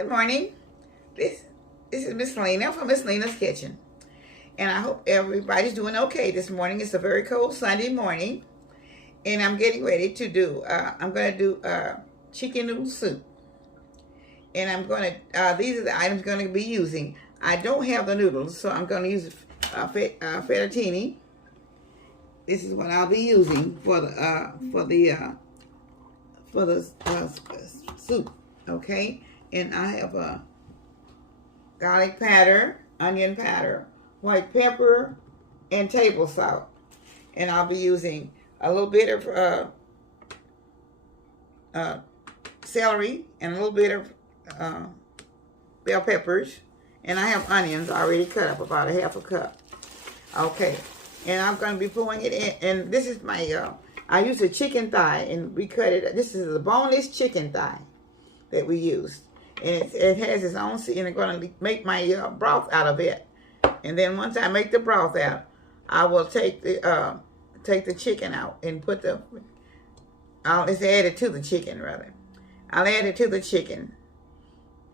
Good morning. This is Miss Lena from Miss Lena's Kitchen. And I hope everybody's doing okay this morning. It's a very cold Sunday morning. And I'm getting ready to do, I'm going to do chicken noodle soup. And I'm going to, these are the items I'm going to be using. I don't have the noodles, so I'm going to use fettuccine. This is what I'll be using for the soup. Okay, and I have a garlic powder, onion powder, white pepper, and table salt. And I'll be using a little bit of celery and a little bit of bell peppers. And I have onions already cut up, about a half a cup. Okay, and I'm going to be pouring it in. And this is my, I use a chicken thigh, and we cut it. This is the boneless chicken thigh that we used. And it has its own seed, and I'm going to make my broth out of it. And then once I make the broth out, I will take the chicken out and put let's add it to the chicken, rather. I'll add it to the chicken.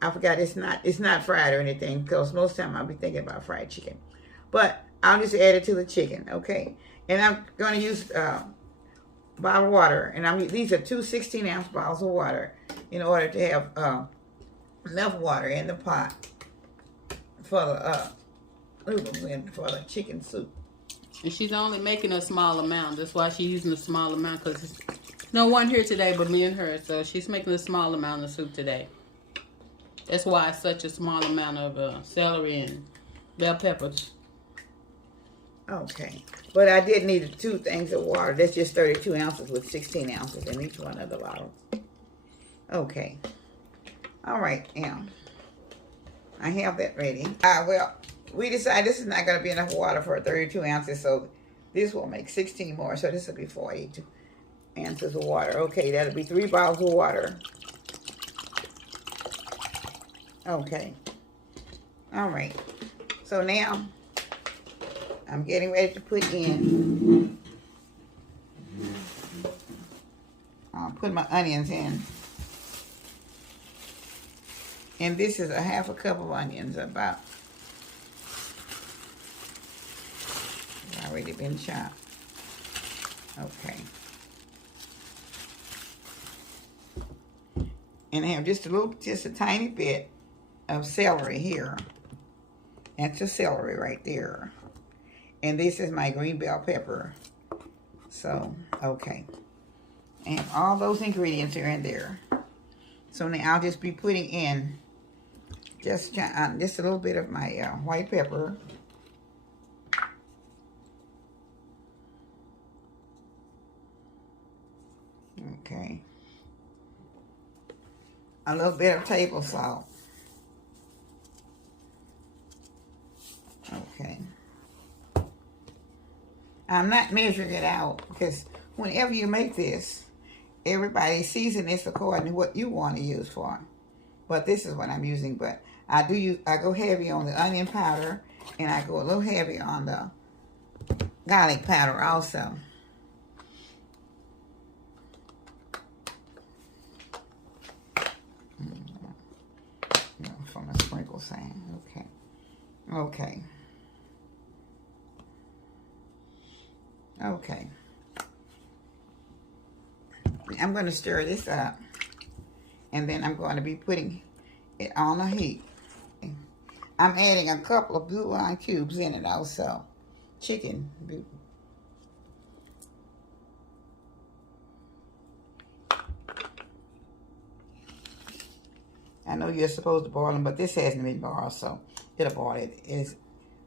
I forgot it's not fried or anything, because most of the time I'll be thinking about fried chicken. But I'll just add it to the chicken, okay? And I'm going to use bottled water, and these are two 16-ounce bottles of water in order to have enough water in the pot for the noodles and for the chicken soup. And she's only making a small amount. That's why she's using a small amount, because there's no one here today but me and her. So she's making a small amount of soup today. That's why it's such a small amount of celery and bell peppers. Okay. But I did need 2 things of water. That's just 32 ounces with 16 ounces in each one of the bottles. Okay. All right, now. I have that ready. Well, we decided this is not going to be enough water for 32 ounces, so this will make 16 more. So this will be 42 ounces of water. Okay, that'll be 3 bottles of water. Okay. All right. So now I'm getting ready to put in. I'll put my onions in. And this is a half a cup of onions, about. It's already been chopped. Okay. And I have just a tiny bit of celery here. That's the celery right there. And this is my green bell pepper. So, okay. And all those ingredients are in there. So now I'll just be putting in just a little bit of my white pepper. Okay. A little bit of table salt. Okay. I'm not measuring it out, because whenever you make this, everybody season this according to what you want to use for. But this is what I'm using. But I go heavy on the onion powder, and I go a little heavy on the garlic powder also. From a sprinkle sand. Okay. Okay. Okay. I'm going to stir this up, and then I'm going to be putting it on the heat. I'm adding a couple of blue line cubes in it also. Chicken. I know you're supposed to boil them, but this hasn't been boiled, so it'll boil it.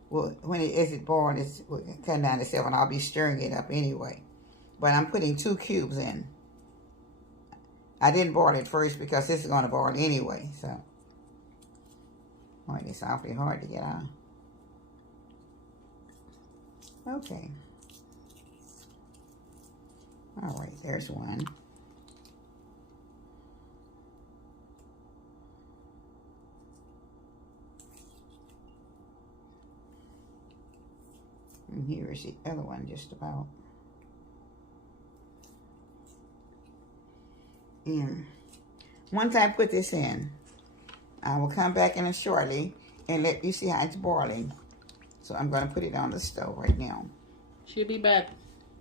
When it boiled, it's cutting down itself, and I'll be stirring it up anyway. But I'm putting 2 cubes in. I didn't boil it first because this is going to boil anyway, so. Boy, it's awfully hard to get on. Okay. All right, there's one. And here is the other one, just about. And once I put this in, I will come back in it shortly and let you see how it's boiling. So I'm going to put it on the stove right now. She'll be back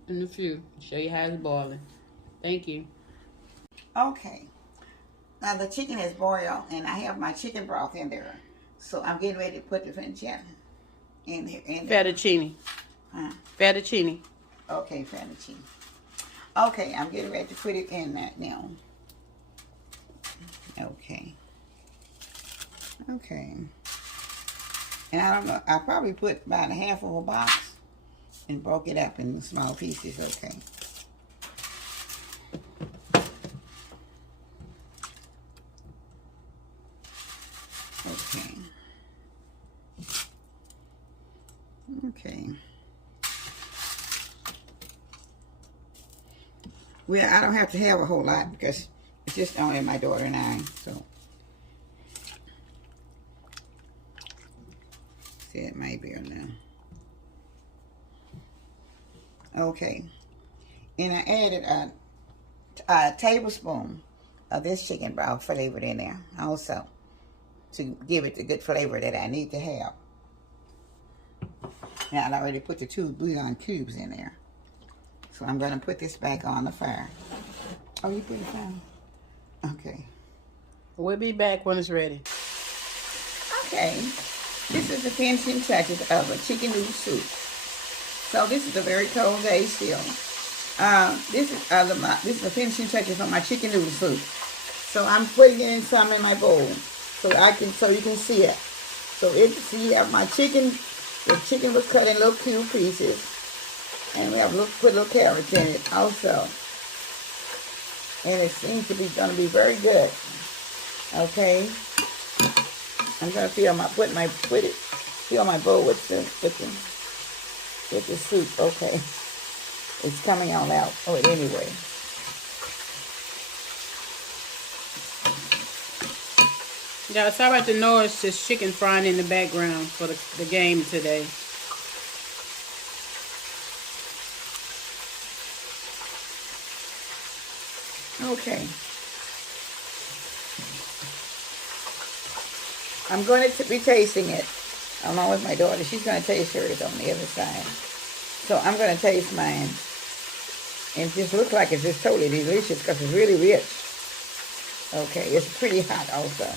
in a few. Show you how it's boiling. Thank you. Okay. Now the chicken is boiled and I have my chicken broth in there. So I'm getting ready to put the fettuccine in there. Fettuccine. Huh? Fettuccine. Okay, fettuccine. Okay, I'm getting ready to put it in that now. Okay. Okay. And I don't know, I probably put about half of a box and broke it up in small pieces. Okay. Okay. Okay. Well, I don't have to have a whole lot because it's just only my daughter and I, so. See, it might be on now. Okay. And I added a tablespoon of this chicken broth flavored in there also to give it the good flavor that I need to have. Now, I already put the 2 bouillon cubes in there. So I'm going to put this back on the fire. Oh, you put it down? Okay. We'll be back when it's ready. Okay. This is the finishing touches of a chicken noodle soup. So this is a very cold day still. This is the finishing touches on my chicken noodle soup. So I'm putting in some in my bowl so you can see it. So see, my chicken. The chicken was cut in little cube pieces, and we have put little carrots in it also. And it seems to be going to be very good. Okay, I'm going to fill my bowl with the soup. Okay, it's coming all out. Oh, anyway. Yeah, sorry about the noise. Just chicken frying in the background for the game today. Okay. I'm going to be tasting it along with my daughter. She's going to taste hers on the other side. So I'm going to taste mine. And it just looks like it's just totally delicious because it's really rich. Okay, it's pretty hot also.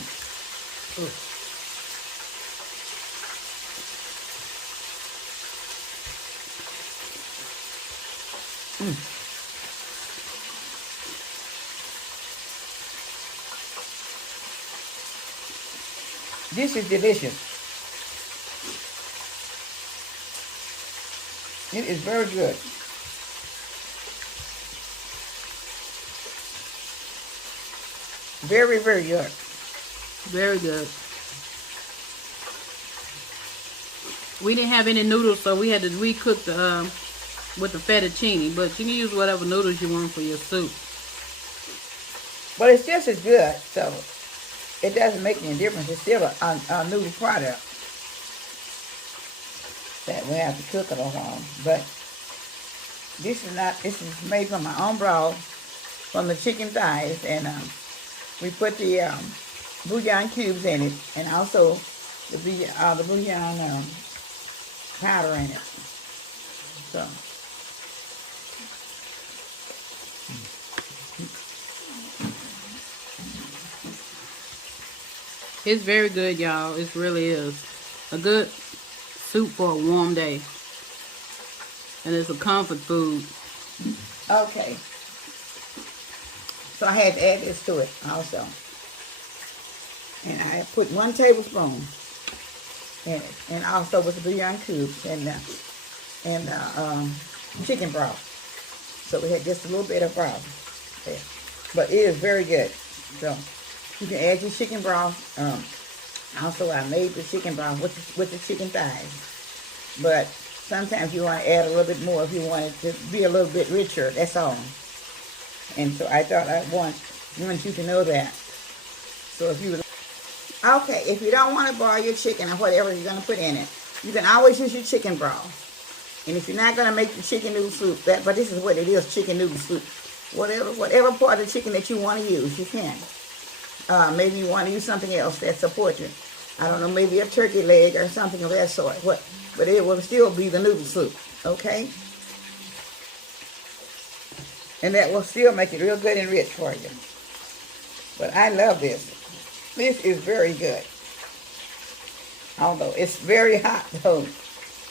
This is delicious. It is very good. Very, very good. Very good. We didn't have any noodles, so we had to recook the with the fettuccine. But you can use whatever noodles you want for your soup. But it's just as good, so it doesn't make any difference. It's still a noodle product that we have to cook it a while. But this is made from my own broth from the chicken thighs, and we put the bouillon cubes in it, and also the bouillon powder in it. So. It's very good, y'all. It really is. A good soup for a warm day. And it's a comfort food. Okay. So I had to add this to it also. And I put 1 tablespoon in it. And also with the bouillon cubes and chicken broth. So we had just a little bit of broth there. But it is very good. So you can add your chicken broth. Also, I made the chicken broth with the chicken thighs. But sometimes you want to add a little bit more if you want it to be a little bit richer. That's all. And so I thought I want you to know that. So if you would... Okay, if you don't want to boil your chicken or whatever you're going to put in it, you can always use your chicken broth. And if you're not going to make the chicken noodle soup, but this is what it is, chicken noodle soup. Whatever part of the chicken that you want to use, you can. maybe you want to use something else that supports you. I don't know, maybe a turkey leg or something of that sort. But it will still be the noodle soup, okay? And that will still make it real good and rich for you. But I love this. This is very good. Although it's very hot though.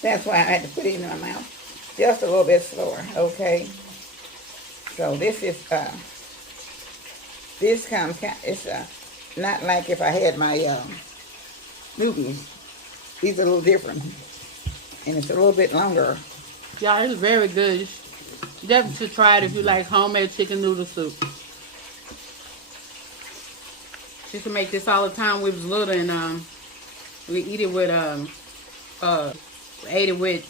That's why I had to put it in my mouth. Just a little bit slower, okay? So this is, it's not like if I had my noodles. These are a little different. And it's a little bit longer. Yeah, it's very good. You definitely should try it if you like homemade chicken noodle soup. Used to make this all the time when we was little, and we eat it with ate it with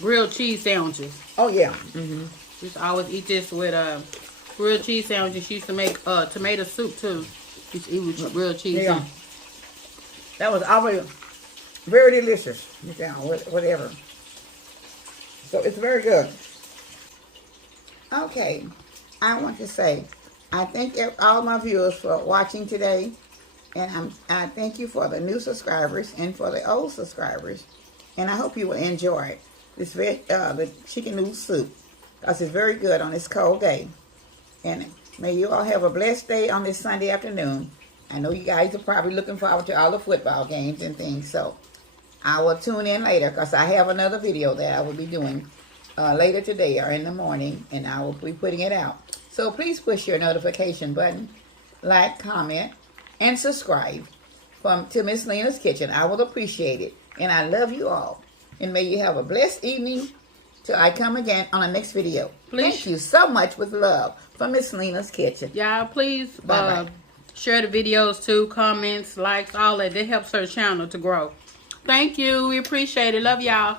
grilled cheese sandwiches. Oh yeah. Mm-hmm. Used to always eat this with grilled cheese sandwiches. She used to make tomato soup too. Used to eat with grilled cheese. Yeah. That was always very delicious. Yeah, whatever. So it's very good. Okay, I want to say I thank all my viewers for watching today, and I thank you for the new subscribers and for the old subscribers, and I hope you will enjoy this the chicken noodle soup, because it's very good on this cold day. And may you all have a blessed day on this Sunday afternoon. I know you guys are probably looking forward to all the football games and things, so I will tune in later because I have another video that I will be doing later today or in the morning, and I will be putting it out. So please push your notification button, like, comment, and subscribe to Miss Lena's Kitchen. I will appreciate it, and I love you all. And may you have a blessed evening till I come again on the next video. Please. Thank you so much with love from Miss Lena's Kitchen. Y'all, please Bye-bye. share the videos too, comments, likes, all that. That helps her channel to grow. Thank you. We appreciate it. Love y'all.